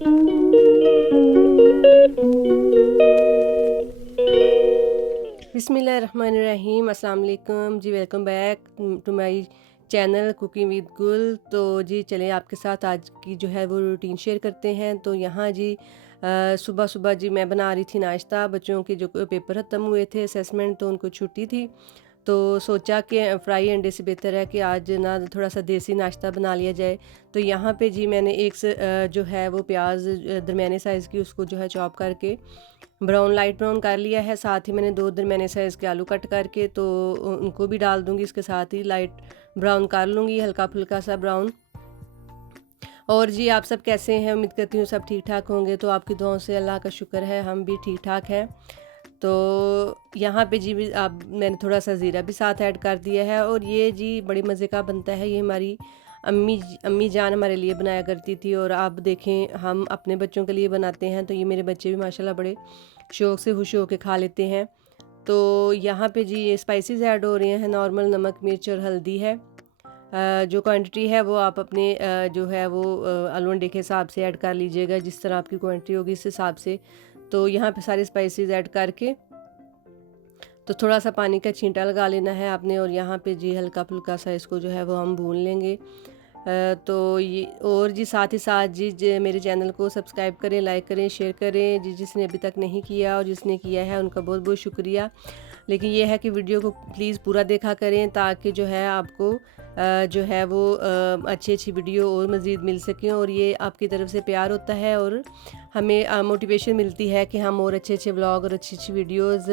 बिस्मिल्लाहिर्रहमानिर्रहीम, अस्सलाम वालेकुम जी। Welcome back to my channel cooking with Gul. तो जी चलें आपके साथ आज की जो है वो रूटीन शेयर करते हैं। तो यहाँ जी सुबह सुबह जी मैं बना रही थी नाश्ता। बच्चों के जो पेपर ख़त्म हुए थे असेसमेंट, तो उनको छुट्टी थी, तो सोचा कि फ्राई अंडे से बेहतर है कि आज ना थोड़ा सा देसी नाश्ता बना लिया जाए। तो यहाँ पे जी मैंने जो है वो प्याज दरमियाने साइज़ की उसको जो है चॉप करके ब्राउन लाइट ब्राउन कर लिया है। साथ ही मैंने 2 दरमियाने साइज़ के आलू कट करके तो उनको भी डाल दूँगी, इसके साथ ही लाइट ब्राउन कर लूँगी, हल्का फुल्का सा ब्राउन। और जी आप सब कैसे हैं? उम्मीद करती हूँ सब ठीक ठाक होंगे। तो आपकी दुआओं से अल्लाह का शुक्र है हम भी ठीक ठाक हैं। तो यहाँ पे जी भी अब मैंने थोड़ा सा ज़ीरा भी साथ ऐड कर दिया है, और ये जी बड़ी मज़े का बनता है। ये हमारी अम्मी जान हमारे लिए बनाया करती थी, और आप देखें हम अपने बच्चों के लिए बनाते हैं तो ये मेरे बच्चे भी माशाल्लाह बड़े शौक़ से खुश होकर खा लेते हैं। तो यहाँ पे जी ये स्पाइसेस ऐड हो रहे हैं, नॉर्मल नमक मिर्च और हल्दी है। जो क्वांटिटी है वो आप अपने जो है वो आलू अंडे के हिसाब से ऐड कर लीजिएगा, जिस तरह आपकी क्वांटिटी होगी इस हिसाब से। तो यहाँ पे सारे स्पाइसेस ऐड करके तो थोड़ा सा पानी का छींटा लगा लेना है आपने, और यहाँ पे जी हल्का फुल्का सा इसको जो है वो हम भून लेंगे। तो ये और जी साथ ही साथ जी मेरे चैनल को सब्सक्राइब करें, लाइक करें, शेयर करें। जिसने अभी तक नहीं किया और जिसने किया है उनका बहुत बहुत शुक्रिया। लेकिन ये है कि वीडियो को प्लीज़ पूरा देखा करें, ताकि जो है आपको जो है वो अच्छी अच्छी वीडियो और मज़ीद मिल सकें। और ये आपकी तरफ से प्यार होता है और हमें मोटिवेशन मिलती है कि हम और अच्छे अच्छे व्लॉग और अच्छी अच्छी वीडियोज़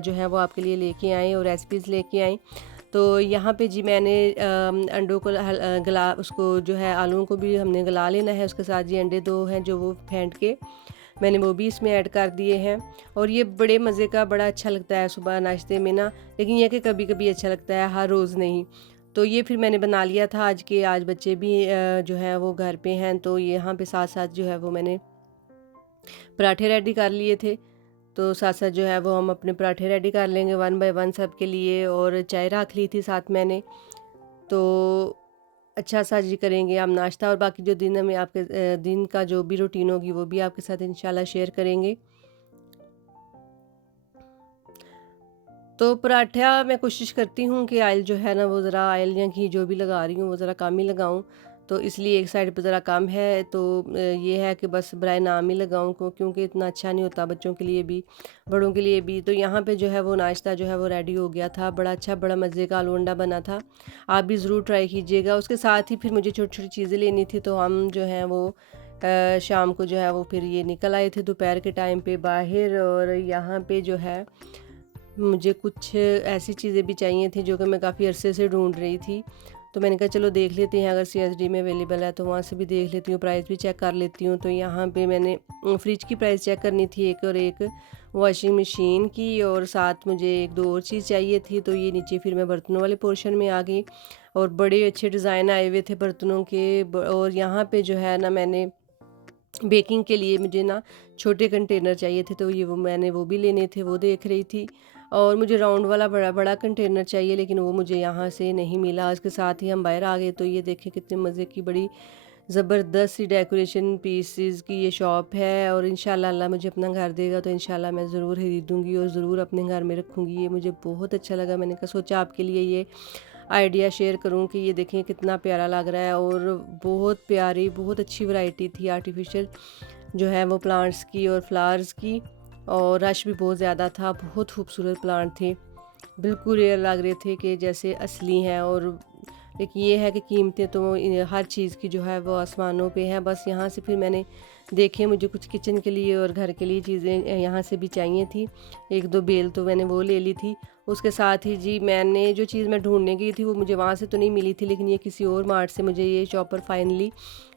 जो है वो आपके लिए लेके आएँ और रेसिपीज़ लेके आएँ। तो यहाँ पे जी मैंने अंडों को गला उसको जो है आलूओं को भी हमने गला लेना है। उसके साथ जी अंडे 2 हैं जो वो फेंट के मैंने वो भी इसमें ऐड कर दिए हैं। और ये बड़े मज़े का बड़ा अच्छा लगता है सुबह नाश्ते में ना, लेकिन यह कि कभी कभी अच्छा लगता है, हर रोज़ नहीं। तो ये फिर मैंने बना लिया था आज बच्चे भी जो है वो घर पे हैं, तो यहाँ पे साथ साथ जो है वो मैंने पराठे रेडी कर लिए थे। तो साथ साथ जो है वो हम अपने पराठे रेडी कर लेंगे 1 बाय 1 सब के लिए, और चाय रख ली थी साथ मैंने। तो अच्छा सा जी करेंगे हम नाश्ता, और बाकी जो दिन में आपके दिन का जो भी रूटीन होगी वो भी आपके साथ इंशाल्लाह शेयर करेंगे। तो पराठा मैं कोशिश करती हूँ कि ऑयल जो है ना वो ज़रा ऑयल या घी जो भी लगा रही हूँ वो ज़रा कम ही लगाऊँ, तो इसलिए एक साइड पे ज़रा कम है। तो ये है कि बस बराए नाम ही लगाऊँ को, क्योंकि इतना अच्छा नहीं होता बच्चों के लिए भी बड़ों के लिए भी। तो यहाँ पे जो है वो नाश्ता जो है वो रेडी हो गया था, बड़ा अच्छा बड़ा मज़े का आलू अंडा बना था। आप भी ज़रूर ट्राई कीजिएगा। उसके साथ ही फिर मुझे छोटी छोटी चीज़ें लेनी थी, तो हम जो हैं वो शाम को जो है वो फिर ये निकल आए थे दोपहर के टाइम पे बाहर। और यहाँ पे जो है मुझे कुछ ऐसी चीज़ें भी चाहिए थी जो कि मैं काफ़ी अरसे से ढूंढ रही थी। तो मैंने कहा चलो देख लेते हैं, अगर सीएसडी में अवेलेबल है तो वहाँ से भी देख लेती हूँ, प्राइस भी चेक कर लेती हूँ। तो यहाँ पे मैंने फ्रिज की प्राइस चेक करनी थी एक, और एक वॉशिंग मशीन की, और साथ मुझे एक दो और चीज़ चाहिए थी। तो ये नीचे फिर मैं बर्तनों वाले पोर्शन में आ गई, और बड़े अच्छे डिज़ाइन आए हुए थे बर्तनों के। और यहाँ पे जो है ना मैंने बेकिंग के लिए मुझे ना छोटे कंटेनर चाहिए थे, तो ये मैंने वो भी लेने थे, वो देख रही थी। और मुझे राउंड वाला बड़ा बड़ा कंटेनर चाहिए, लेकिन वो मुझे यहाँ से नहीं मिला। इसके साथ ही हम बाहर आ गए, तो ये देखें कितने मज़े की बड़ी ज़बरदस्त सी डेकोरेशन पीसेस की ये शॉप है। और इंशाल्लाह अल्लाह मुझे अपना घर देगा तो इंशाल्लाह मैं ज़रूर खरीदूँगी और ज़रूर अपने घर में रखूँगी। ये मुझे बहुत अच्छा लगा, मैंने कहा सोचा आपके लिए ये आइडिया शेयर करूं कि ये देखें कितना प्यारा लग रहा है। और बहुत प्यारी बहुत अच्छी वैरायटी थी आर्टिफिशियल जो है वो प्लांट्स की और फ्लावर्स की, और रश भी बहुत ज़्यादा था। बहुत खूबसूरत प्लांट थे, बिल्कुल रियल लग रहे थे कि जैसे असली हैं। और लेकिन ये है कि कीमतें तो हर चीज़ की जो है वो आसमानों पे हैं। बस यहाँ से फिर मैंने देखे, मुझे कुछ किचन के लिए और घर के लिए चीज़ें यहाँ से भी चाहिए थी, एक दो बेल तो मैंने वो ले ली थी। उसके साथ ही जी मैंने जो चीज़ मैं ढूंढने गई थी वो मुझे वहाँ से तो नहीं मिली थी, लेकिन ये किसी और मार्ट से मुझे ये चॉपर फाइनली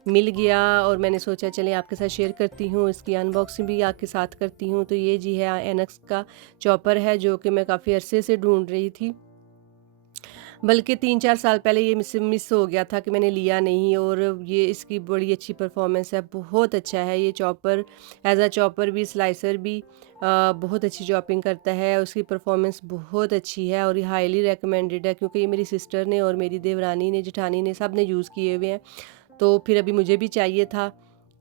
मिल गया, और मैंने सोचा चलें आपके साथ शेयर करती हूँ, इसकी अनबॉक्सिंग भी आपके साथ करती हूँ। तो ये जी है एनक्स का चॉपर है, जो कि मैं काफ़ी अरसे से ढूंढ रही थी, बल्कि 3-4 साल पहले ये मिस हो गया था कि मैंने लिया नहीं। और ये इसकी बड़ी अच्छी परफॉर्मेंस है, बहुत अच्छा है ये चॉपर, एज अ चॉपर भी स्लाइसर भी बहुत अच्छी चॉपिंग करता है। उसकी परफॉर्मेंस बहुत अच्छी है और ये हाईली रेकमेंडेड है, क्योंकि ये मेरी सिस्टर ने और मेरी देवरानी ने जेठानी ने सब ने यूज़ किए हुए हैं। तो फिर अभी मुझे भी चाहिए था,